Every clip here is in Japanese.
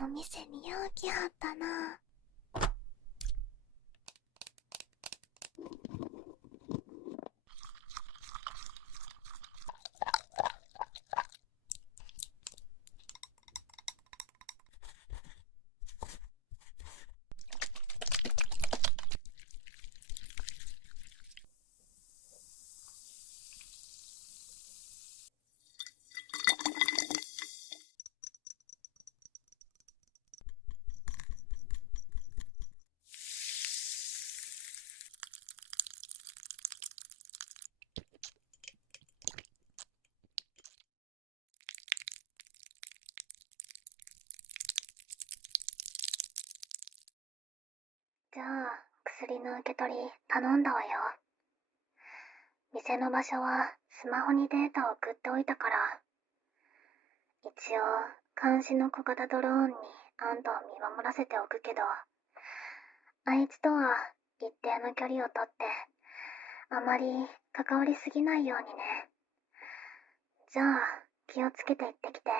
の店によう来はったな。じゃあ、薬の受け取り頼んだわよ。店の場所はスマホにデータを送っておいたから。一応、監視の小型ドローンにあんたを見守らせておくけど、あいつとは一定の距離をとって、あまり関わりすぎないようにね。じゃあ、気をつけて行ってきて。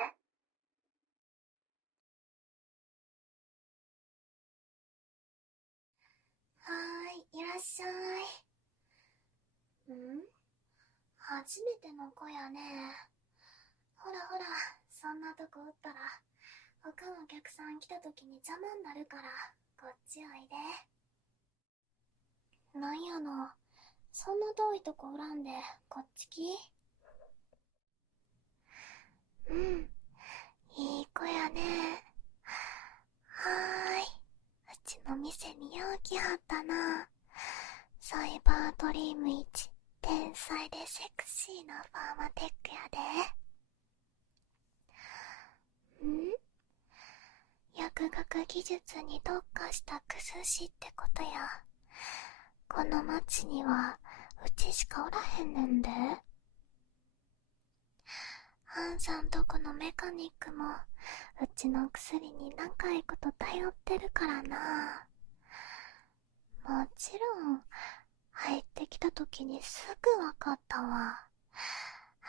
はーい、いらっしゃい。初めての子やね。ほらほら、そんなとこおったら、他のお客さん来た時に邪魔になるから、こっちおいで。なんやの、そんな遠いとこおらんで、こっち来。うん、いい子やね。はーい、うちの店によう来はったな。サイバードリーム1、天才でセクシーなファーマテックやで。薬学技術に特化した薬師ってことや。この町にはうちしかおらへんねんで。ハンさんとこのメカニックもうちの薬に長いこと頼ってるからな。もちろん入ってきた時にすぐわかったわ。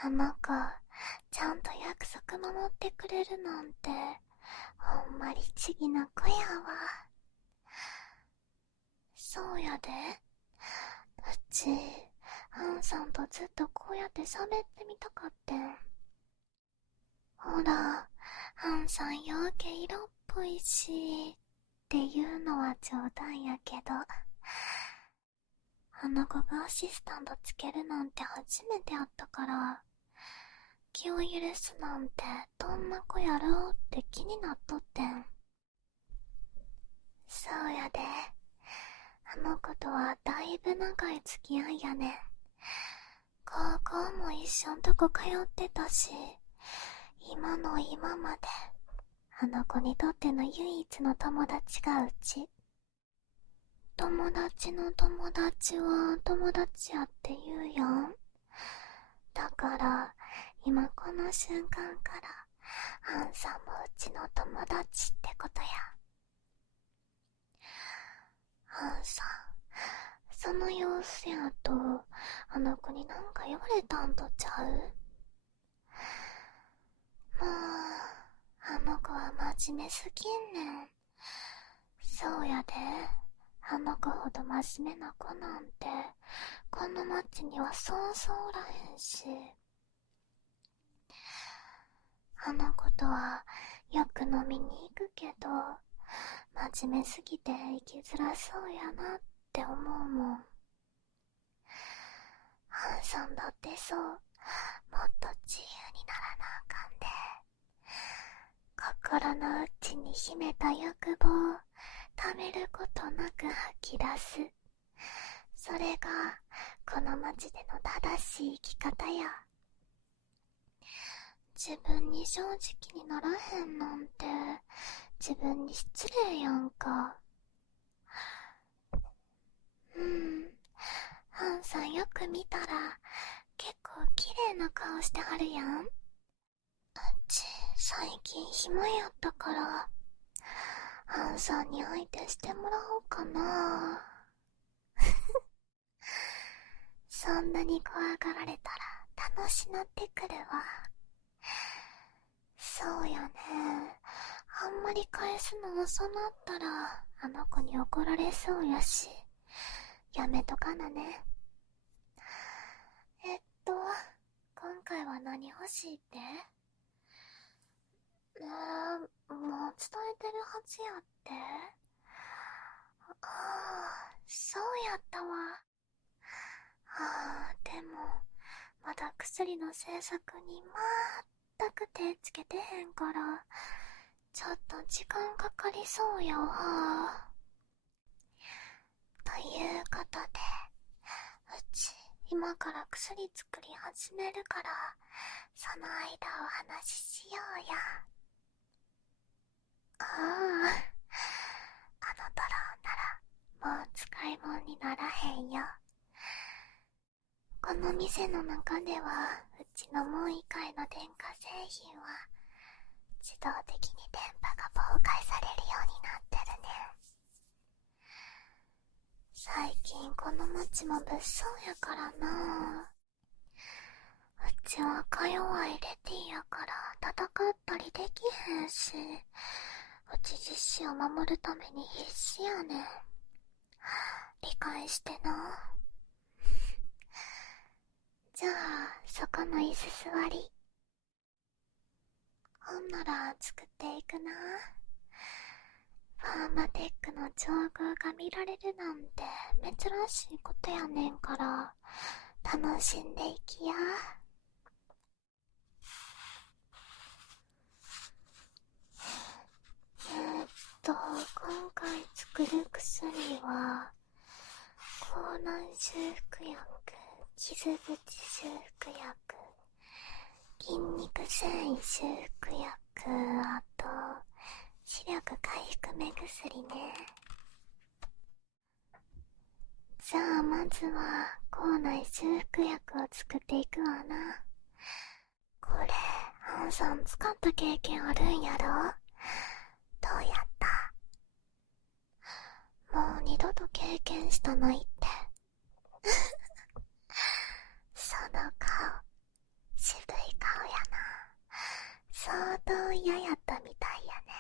あの子ちゃんと約束守ってくれるなんてほんまりちぎな子やわ。そうやで。うちハンさんとずっとこうやって喋ってみたかってん。ほら、ハンさんようけ色っぽいしっていうのは冗談やけど、あの子がアシスタントつけるなんて初めて会ったから、気を許すなんてどんな子やろうって気になっとってん。そうやで。あの子とはだいぶ長い付き合いやねん。高校も一緒んとこ通ってたし、今の今まであの子にとっての唯一の友達がうち。友達の友達は友達やって言うやん。だから今この瞬間からハンさんもうちの友達ってことや。ハンさん、その様子やとあの子になんか言われたんとちゃう？もうあの子は真面目すぎんねん。そうやで。あの子ほど真面目な子なんてこの町にはそうそうおらへんし。あの子とはよく飲みに行くけど、真面目すぎて生きづらそうやなって思うもん。ハンさんだってそう、もっと自由にならなあかんで。心の内に秘めた欲望をためることなく吐き出す。それがこの街での正しい生き方や。自分に正直にならへんなんて自分に失礼やんか。ハンさんよく見たら結構綺麗な顔してはるやん。うち最近暇やったからハンさんに相手してもらおうかな。そんなに怖がられたら楽しなってくるわ。そうやね。あんまり返すの遅なったらあの子に怒られそうやし、やめとかなね。今回は何欲しいって？もう伝えてるはずやって。ああ、そうやったわ。でもまだ薬の製作に全く手つけてへんから、ちょっと時間かかりそうやわ。ということで、うち今から薬作り始めるから、その間お話ししようや。あのドローならもう使い物にならへんよ。この店の中ではうちのもう一階の電化製品は自動的に電波が妨害されるようになってるね。最近この町も物騒やからな。うちはか弱いレティやから戦ったりできへんし、うち自身を守るために必死やねん。理解してな。じゃあそこの椅子座り。ほんなら作っていくな。ファーマテックの調合が見られるなんて珍しいことやねんから、楽しんでいきや。今回作る薬は口内修復薬、傷口修復薬、筋肉繊維修復薬、あと視力回復目薬ね。じゃあまずは口内修復薬を作っていくわな。これハンさん使った経験あるんやろ？どうやった？もう二度と経験したないって。その顔、渋い顔やな。相当嫌やったみたいやね。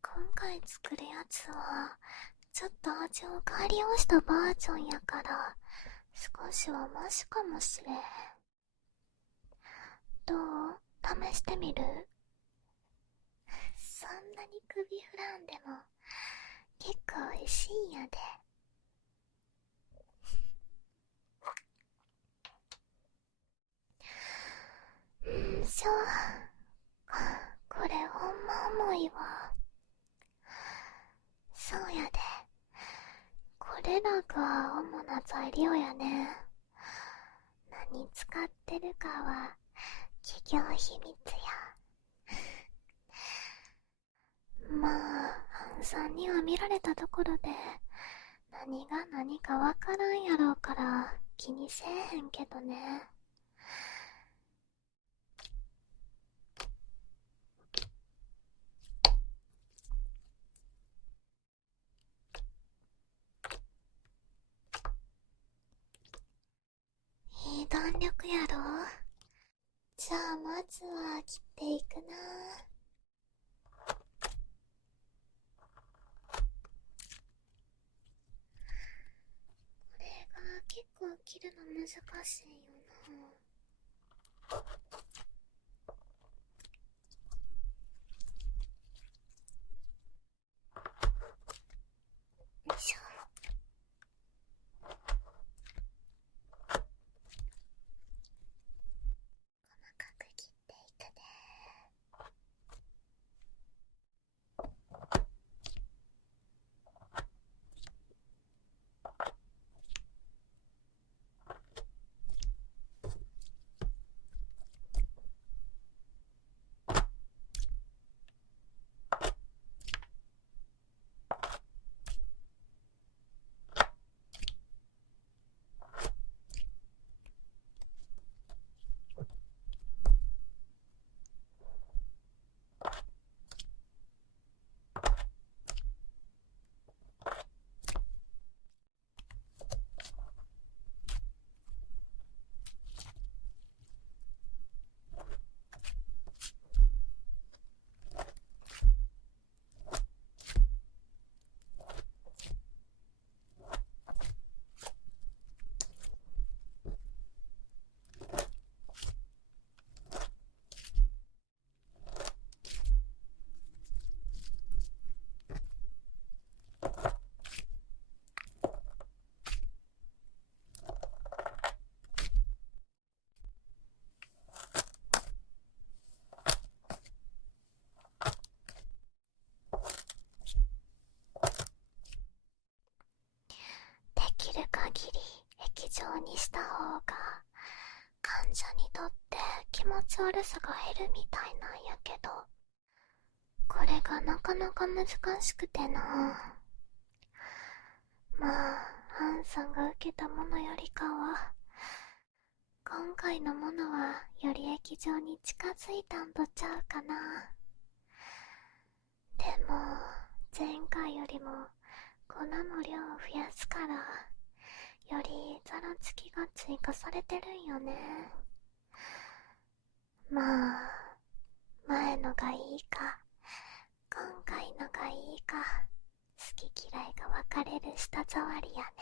今回作るやつはちょっと味を改良したバージョンやから、少しはマシかもしれん。どう？試してみる？そんなに首振らんでも結構美味しいんやで。しょ。これほんま重いわ。そうやで。これらが主な材料やね。何使ってるかは企業秘密や。まあ、ハンさんには見られたところで何が何かわからんやろうから気にせえへんけどね。いい弾力やろ。じゃあまずは切っていくな。これが結構切るの難しいよな。よいしょ。細かく切っていくね。にした方が患者にとって気持ち悪さが減るみたいなんやけど、これがなかなか難しくてな。まあ、ハンさんが受けたものよりかは、今回のものはより液状に近づいたんとちゃうかな。でも、前回よりも粉の量を増やすから、よりざらつきが追加されてるんよね。まあ、前のがいいか、今回のがいいか、好き嫌いが分かれる舌触りやね。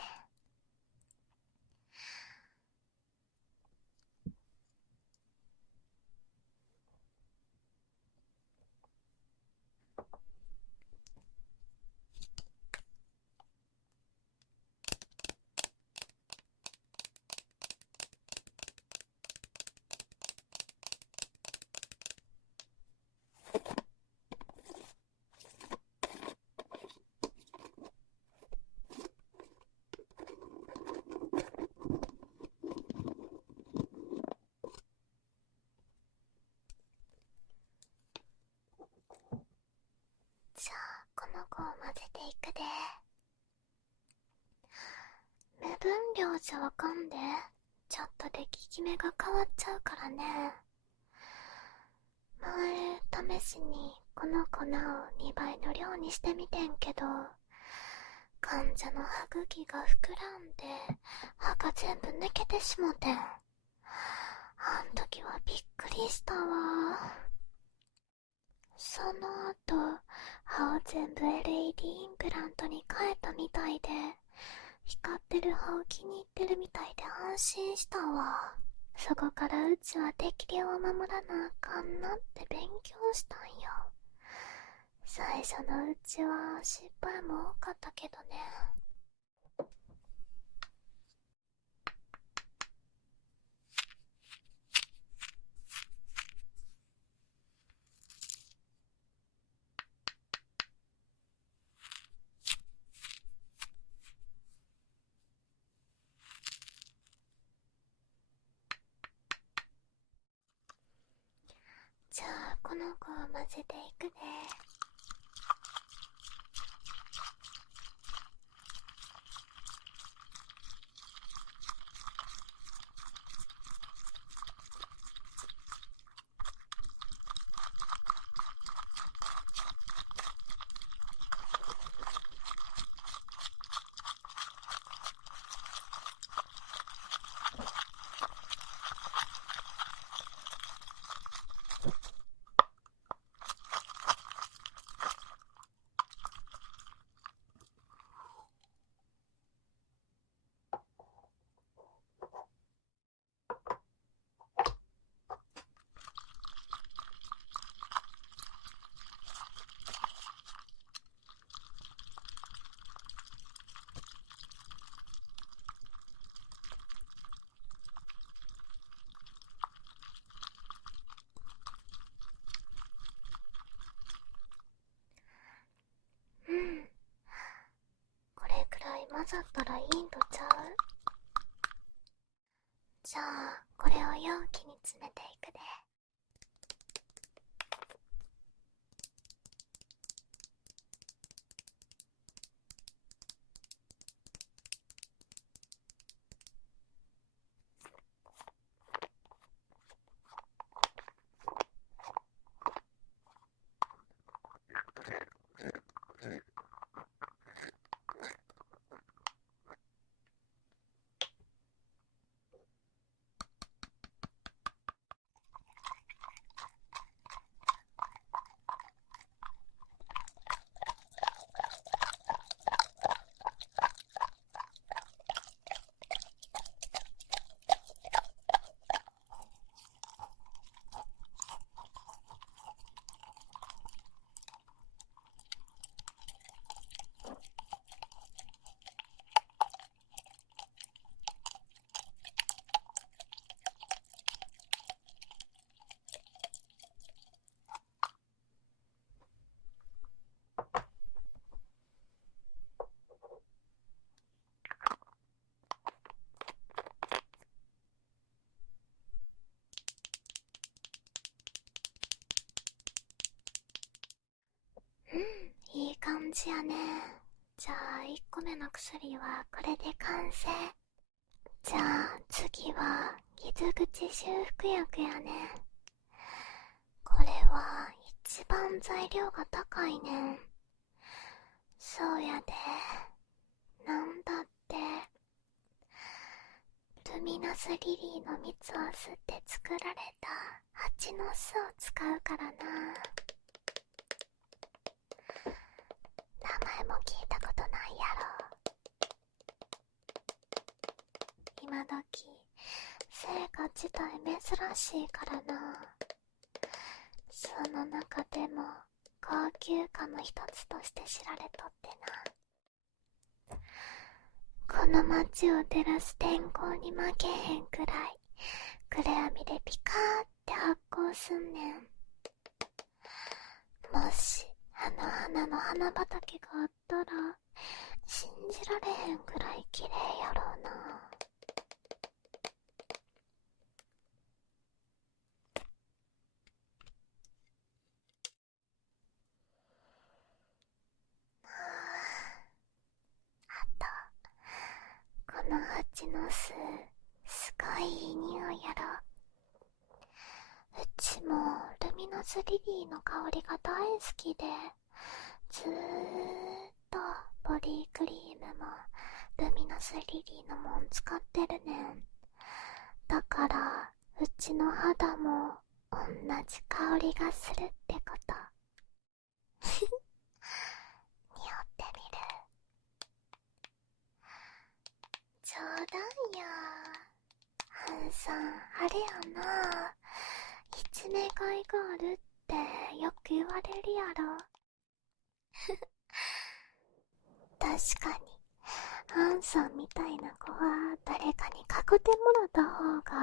じゃあ、この子を混ぜていくで。目分量じゃわかんで、ちょっとで効き目が変わっちゃうからね。前、試しにこの粉を2倍の量にしてみてんけど、患者の歯茎が膨らんで、歯が全部抜けてしもてん。あん時はびっくりしたわ。その後、歯を全部 LED インプラントに変えたみたいで、光ってる歯を気に入ってるみたいで安心したわ。そこからうちは適量を守らなあかんなって勉強したんよ。最初のうちは失敗も多かったけどね。じゃあ、この子を混ぜていくね。うん。これくらい混ざったらいいんとちゃう？じゃあ、これを容器に詰めていくで。感じやね。じゃあ1個目の薬はこれで完成。じゃあ次は傷口修復薬やね。これは一番材料が高いねん。そうやで。なんだって、ルミナスリリーの蜜を吸って作られた蜂の巣を使うからな。名前も聞いたことないやろ。今時成果自体珍しいからな。その中でも高級花の一つとして知られとってな。この街を照らす天候に負けへんくらい暗闇でピカーって発光すんねん。もしあの花の花畑があったら信じられへんくらい綺麗やろうな。この蜂の巣、すごいいい匂いやろ。うちもルミナスリリーの香りが大好きで、ずーっとボディクリームもルミナスリリーのもん使ってるねん。だからうちの肌も同じ香りがするってこと。匂ってみる。冗談や。ハンさん、あれやな。一目買いがあるってよく言われるやろ。確かに、ハンさんみたいな子は誰かにかこてもらった方が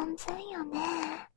安全よね。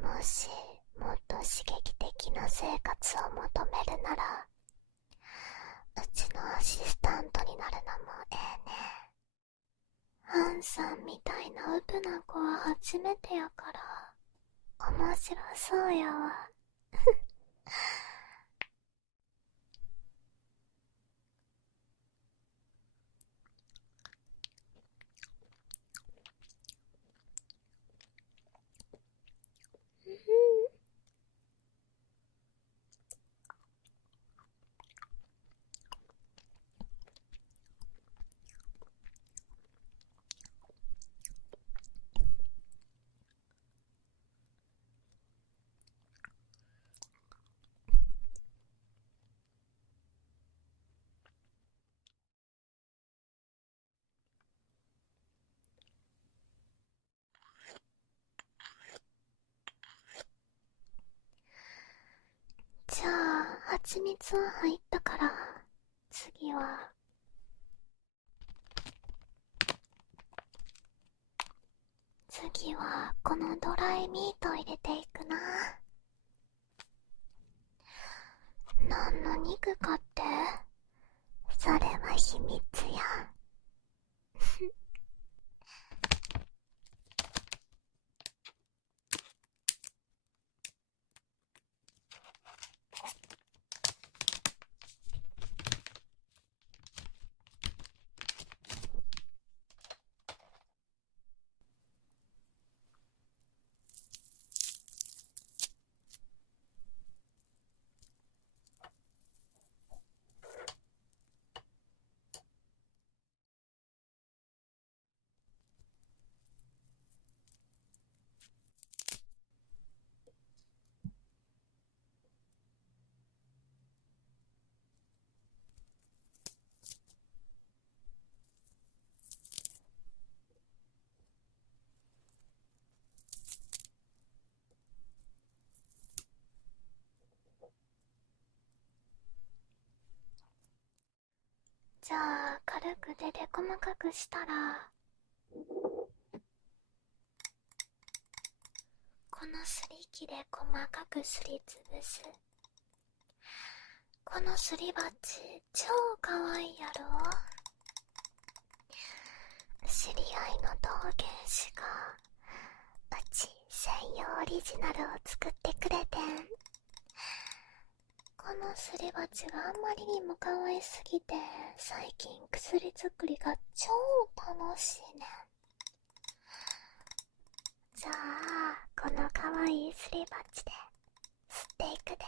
もしもっと刺激的な生活を求めるなら、うちのアシスタントになるのもええね。ハンさんみたいなウブな子は初めてやから面白そうやわ。じゃあ蜂蜜は入ったから、次はこのドライミート入れていくな。何の肉かってそれは秘密や。じゃあ軽く手で細かくしたら、このすり器で細かくすりつぶす。このすり鉢超かわいいやろ。知り合いの陶芸師がうち専用オリジナルを作ってくれてん。このすり鉢があんまりにも可愛すぎて、最近薬作りが超楽しいねん。じゃあこの可愛いすり鉢で吸っていくで。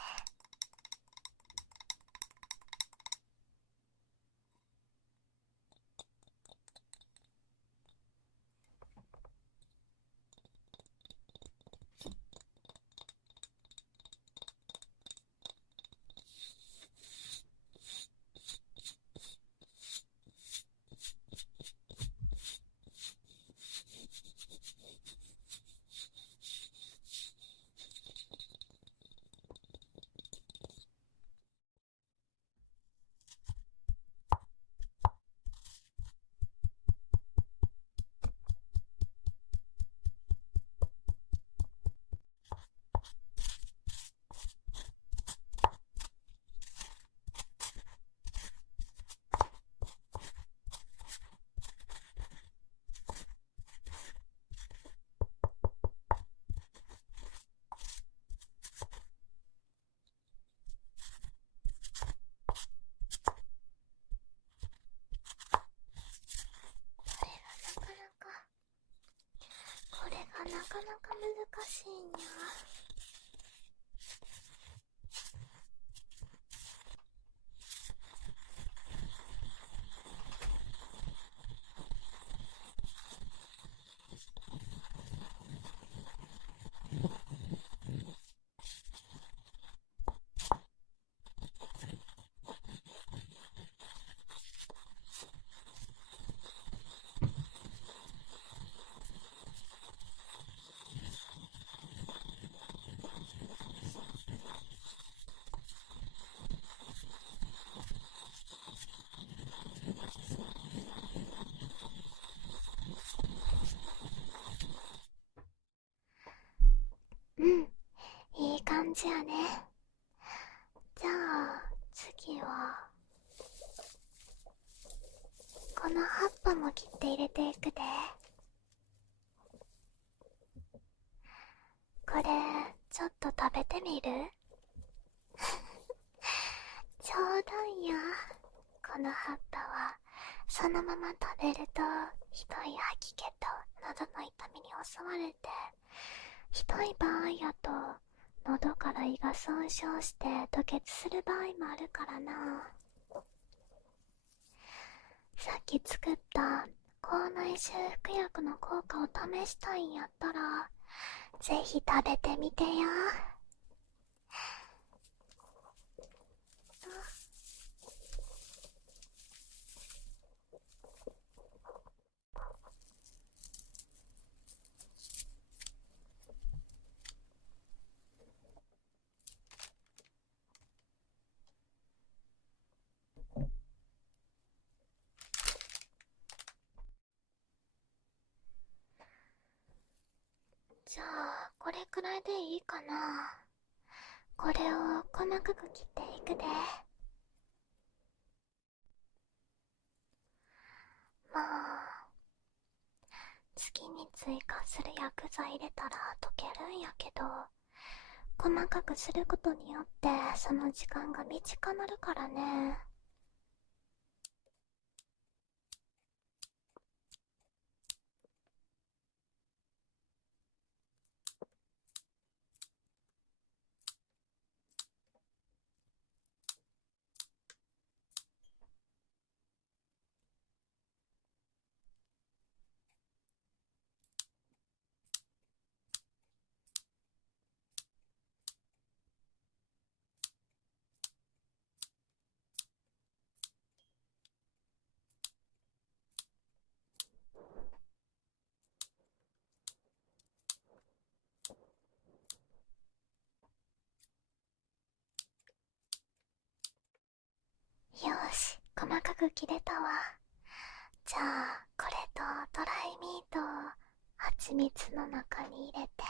これがなかなか難しいにゃ。うん、いい感じやね。じゃあ次はこの葉っぱも切って入れていくで。これちょっと食べてみる？ちょうどいいや。この葉っぱはそのまま食べるとひどい吐き気と喉の痛みに襲われて、ひどい場合やと喉から胃が損傷して吐血する場合もあるからな。さっき作った口内修復薬の効果を試したいんやったら、ぜひ食べてみてや。じゃあこれくらいでいいかな。これを細かく切っていくで。まあ次に追加する薬剤入れたら溶けるんやけど、細かくすることによってその時間が短くなるからね。よし、こ細かく切れたわ。じゃあこれとドライミートを蜂蜜の中に入れて、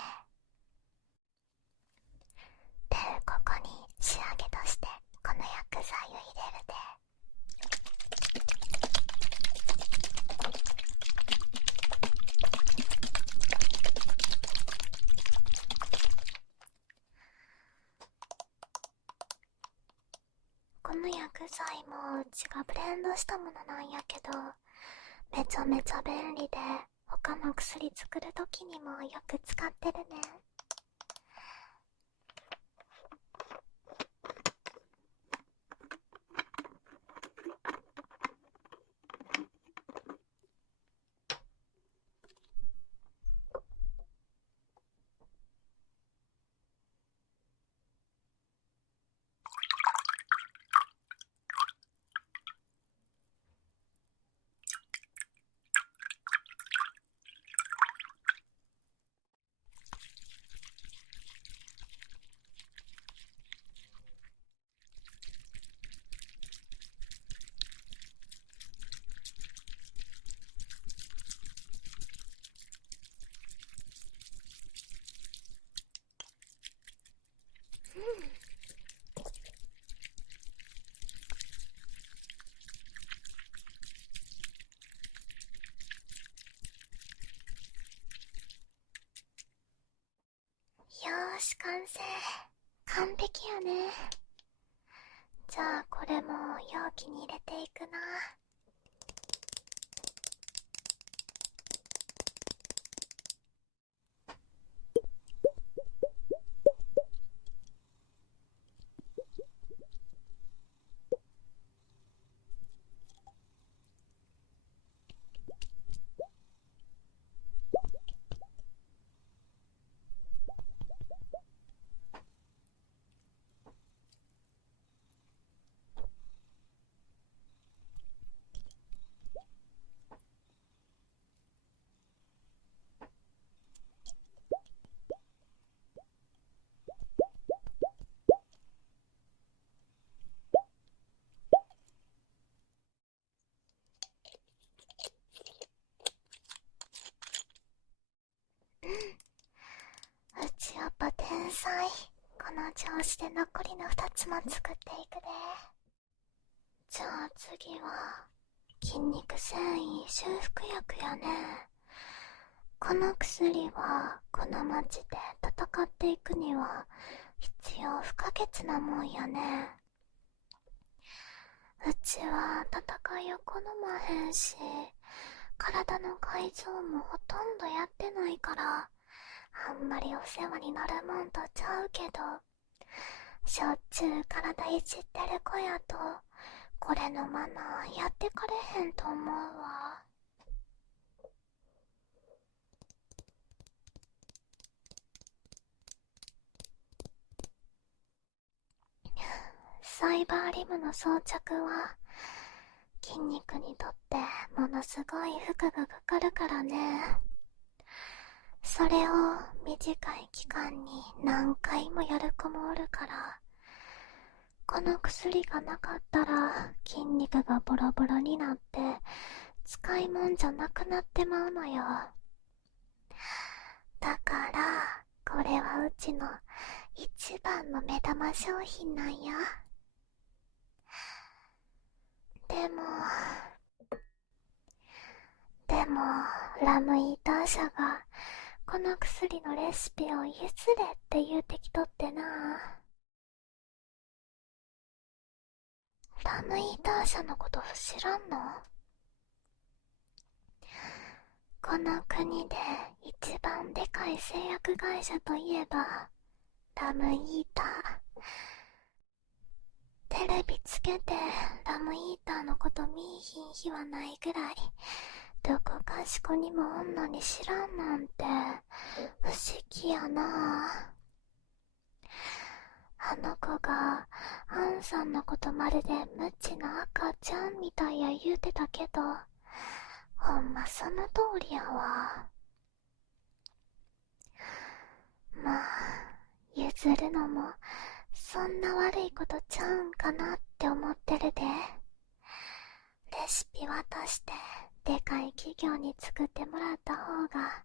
でここに仕上げとしてこの薬剤を入れるで。この薬剤もうちがブレンドしたものなんやけど、めちゃめちゃ便利で他の薬作るときにもよく使ってるね。よーし、完成。完璧やね。じゃあこれも容器に入れていくな。うちやっぱ天才。この調子で残りの2つも作っていくで。じゃあ次は筋肉繊維修復薬やね。この薬はこの町で戦っていくには必要不可欠なもんやね。うちは戦いを好まへんし、体の改造もほとんどやってないから、あんまりお世話になるもんとちゃうけど、しょっちゅう体いじってる子やと、これのマナーやってかれへんと思うわ。サイバーリムの装着は筋肉にとってものすごい負荷がかかるからね。それを短い期間に何回もやる子もおるから、この薬がなかったら筋肉がボロボロになって使い物じゃなくなってまうのよ。だからこれはうちの一番の目玉商品なんや。でもラムイーター社がこの薬のレシピを譲れって言うてきとってな。ラムイーター社のこと知らんの？この国で一番でかい製薬会社といえばラムイーター。テレビつけてラムイーターのこと見いひん日はないぐらい、どこかしこにもおんのに知らんなんて不思議やな。あの子がアンさんのことまるで無知な赤ちゃんみたいや言うてたけど、ほんまその通りやわ。まあ譲るのもそんな悪いことちゃうんかなって思ってるで。レシピ渡してでかい企業に作ってもらった方が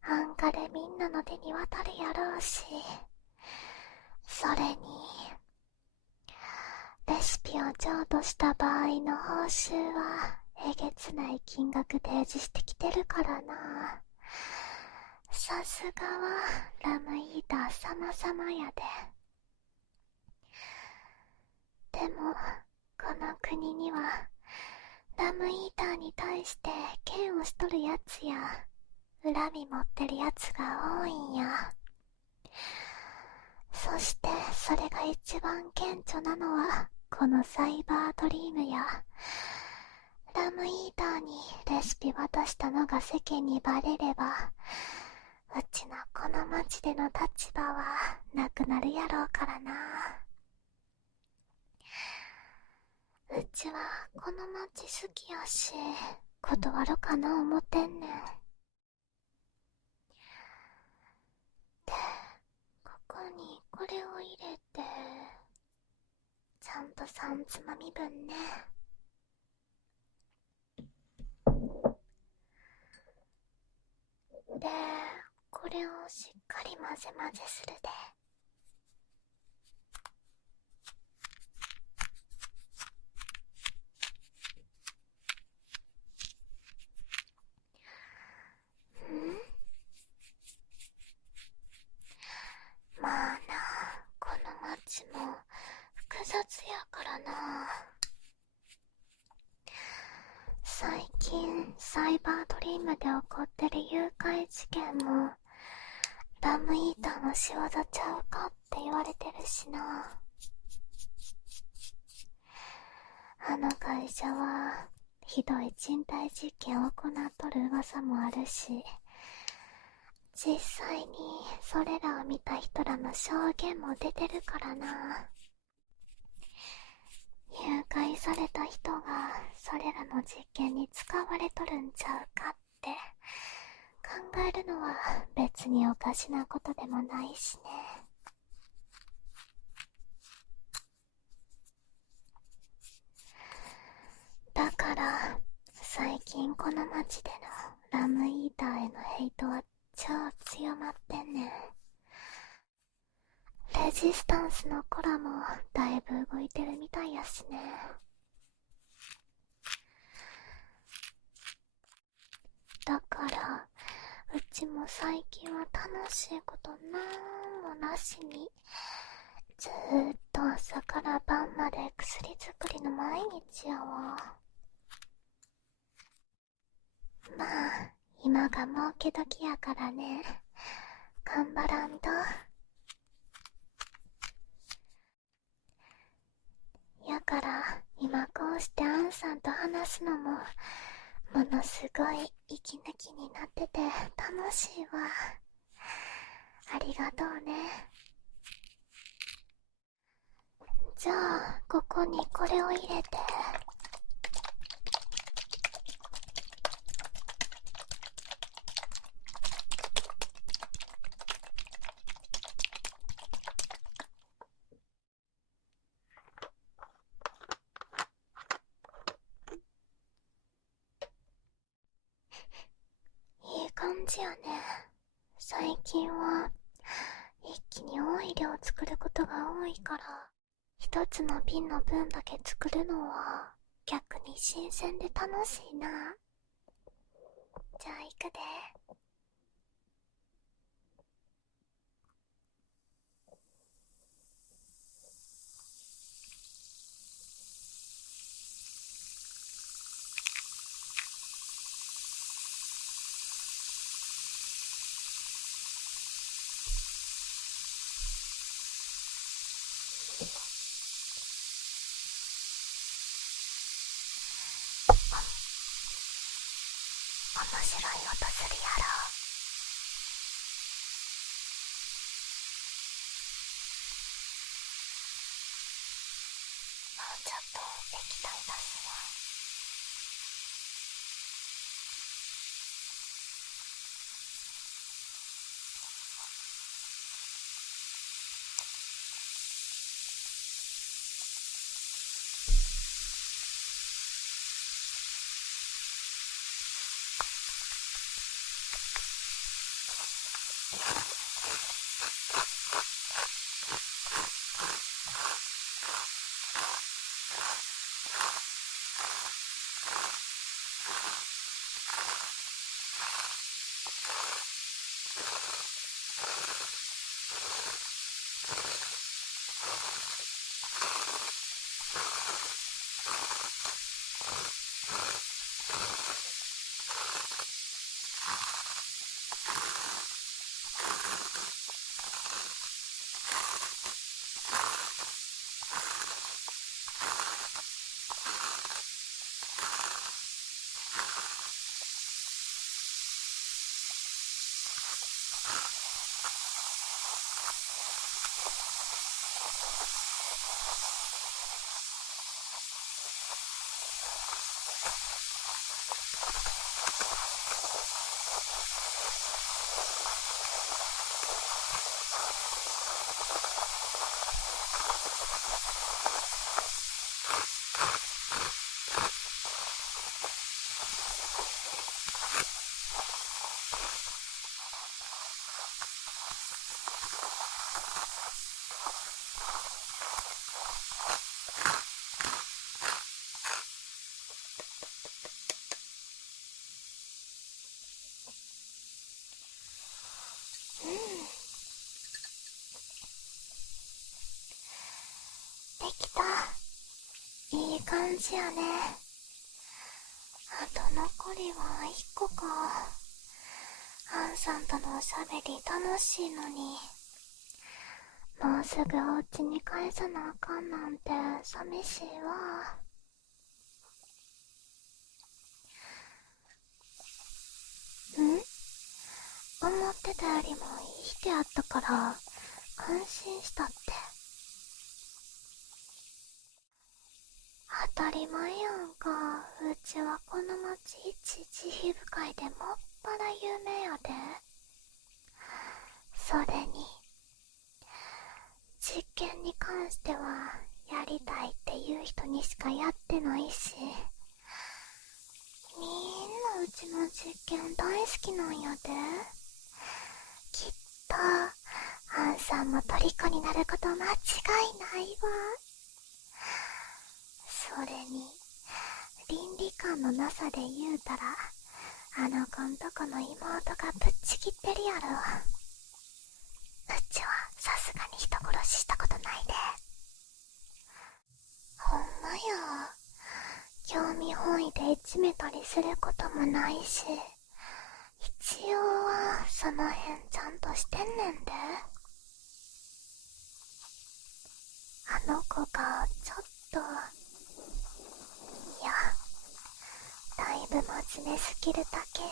安価でみんなの手に渡るやろうし、それにレシピを譲渡した場合の報酬はえげつない金額提示してきてるからな。さすがはラムイーター様々やで。でもこの国にはラムイーターに対して嫌悪しとるやつや恨み持ってるやつが多いんや。そしてそれが一番顕著なのはこのサイバードリームや。ラムイーターにレシピ渡したのが世間にバレれば、うちのこの町での立場はなくなるやろうからな。うちはこの町好きやし、断ろかな思ってんねん。で、ここにこれを入れて、ちゃんと3つまみ分ね。で、これをしっかり混ぜ混ぜするで。まあな、この街も複雑やからな。最近サイバードリームで起こってる誘拐事件もラムイーターの仕業ちゃうかって言われてるしな。あの会社はひどい人体実験を行っとる噂もあるし、実際にそれらを見た人らの証言も出てるからな。誘拐された人がそれらの実験に使われとるんちゃうかって考えるのは別におかしなことでもないしね。だから最近この街でのラムイーターへのヘイトは超強まってんねん。レジスタンスの子らもだいぶ動いてるみたいやしね。だからうちも最近は楽しいことなんもなしにずーっと朝から晩まで薬作りの毎日やわ。まあ今が儲け時やからね、頑張らんと。やから今こうしてアンさんと話すのもものすごい息抜きになってて楽しいわ。ありがとうね。じゃあここにこれを入れて。いい感じやね。最近は一気に多い量作ることが多いから一つの瓶の分だけ作るのは逆に新鮮で楽しいな。じゃあ行くで。面白い音するやろ。もうちょっと液体出すわ。できた。いい感じやね。あと残りは1個か。アンさんとのおしゃべり楽しいのに、もうすぐお家に帰さなあかんなんて寂しいわ。思ってたよりもいい人やったから安心したって。当たり前やんか。うちはこの町一慈悲深いでもっぱら有名やで。それに実験に関してはやりたいっていう人にしかやってないし、みんなうちの実験大好きなんやで。きっとアンさんも虜になること間違いないわ。それに倫理観のなさで言うたら、あの子んとこの妹がぶっちぎってるやろ。うちはさすがに人殺ししたことないで。ほんまや。興味本位でいじめたりすることもないし、一応はその辺ちゃんとしてんねんで。あの子がちょっと、いや、だいぶ真面目すぎるだけや。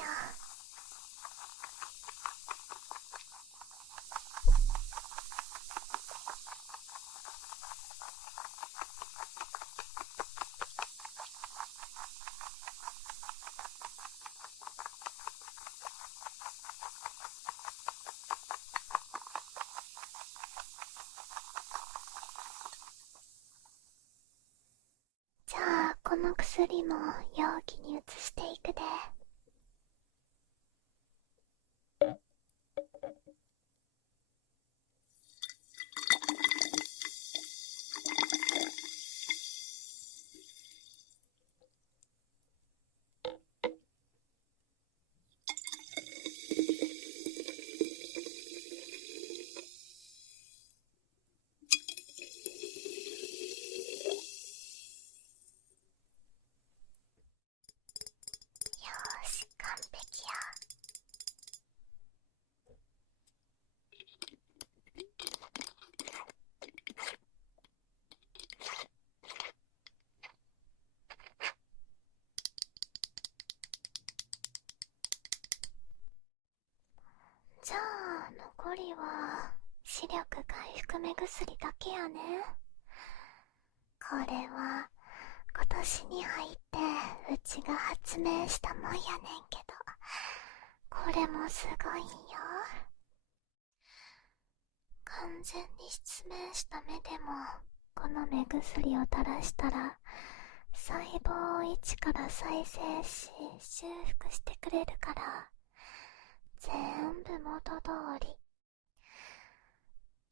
じゃあこの薬も容器に移していくで。よーし、完璧や。じゃあ残りは視力回復目薬だけやね。これは今年に入ってうちが発明したもんやねんけど、これもすごいんよ。完全に失明した目でもこの目薬を垂らしたら細胞を一から再生し修復してくれるから、全部元通り。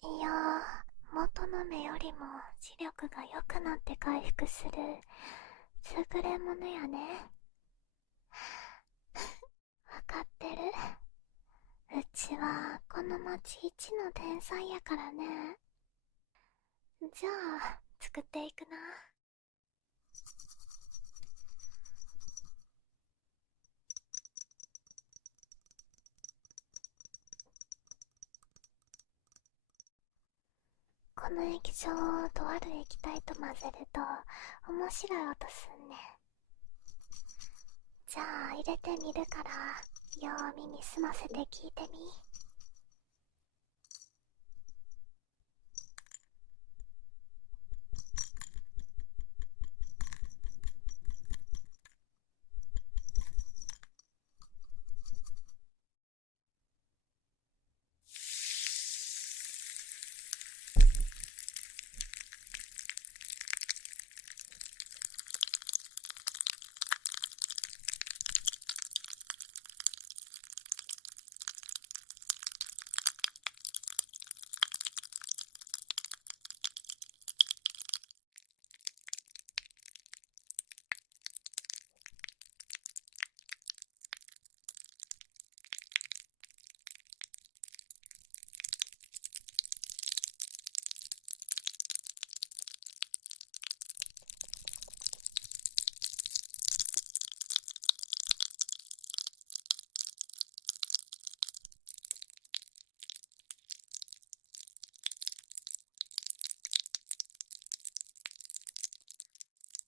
いやー、元の目よりも視力が良くなって回復する優れものやね。わかってる。うちはこの町一の天才やからね。じゃあ作っていくな。この液状をとある液体と混ぜると面白い音すんねん。じゃあ入れてみるからよう耳澄ませて聞いてみ。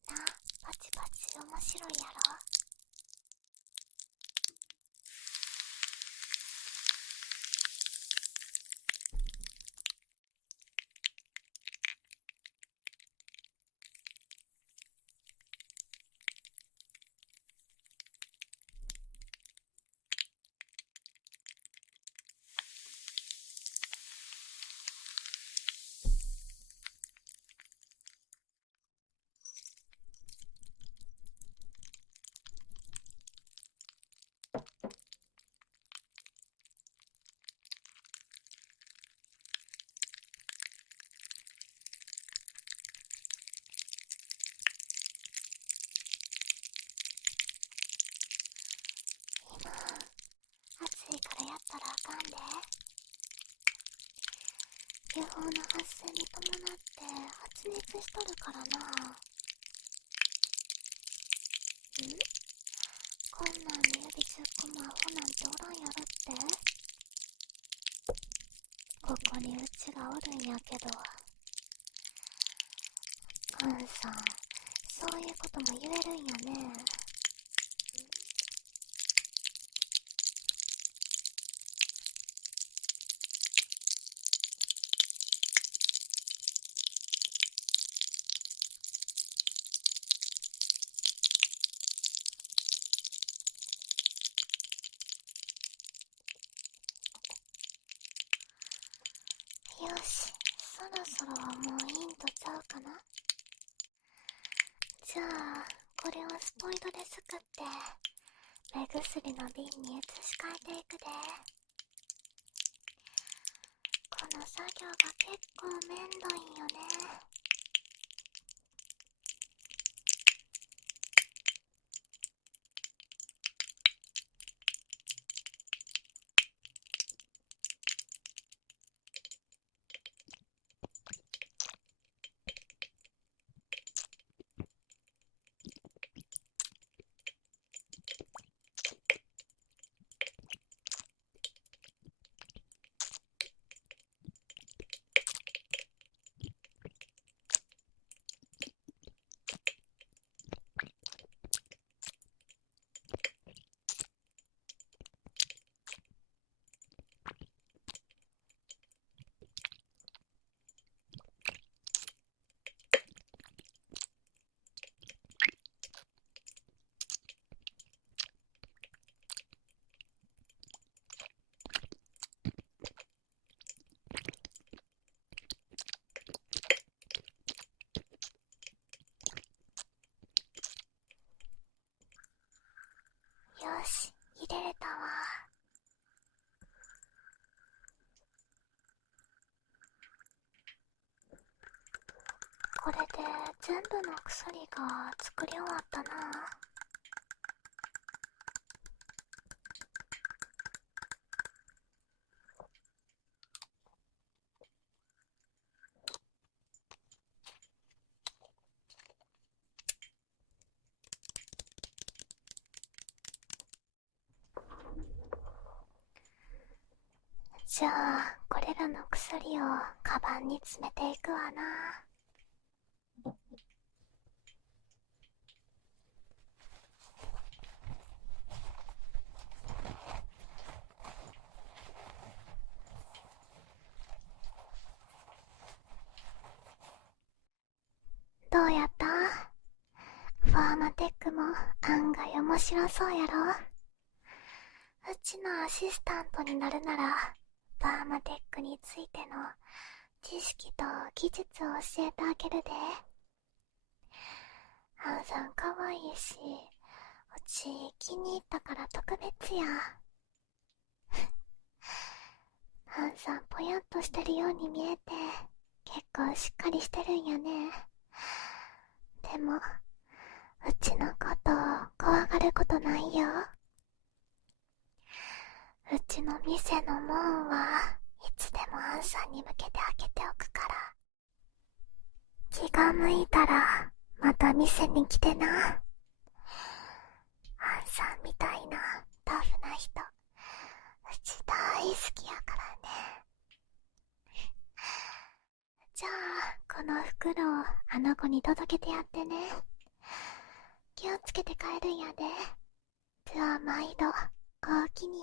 なあ、パチパチ面白いやろ。今暑いからやったらあかんで。気泡の発生に伴って発熱しとるからな。こんなんに指突っ込むアホなんておらんやろって。ここにうちがおるんやけど。くんさん、そういうことも言えるんやね。よし、そろそろはもういいんとちゃうかな。じゃあこれをスポイトですくって目薬の瓶に移し替えていくで。この作業が結構めんどいんよね。全部の薬が作り終わったな。じゃあこれらの薬をカバンに詰めていくわな。どうやった？ファーマテックも案外面白そうやろ。うちのアシスタントになるならファーマテックについての知識と技術を教えてあげるで。ハンさんかわいいし、うち気に入ったから特別や。ハンさんぽやっとしてるように見えて結構しっかりしてるんやね。でもうちのこと怖がることないよ。うちの店の門はいつでもアンさんに向けて開けておくから、気が向いたらまた店に来てな。アンさんみたいなタフな人、うち大好きやからね。じゃあこの袋をあの子に届けてやってね。気をつけて帰るんやで。では毎度おおきに。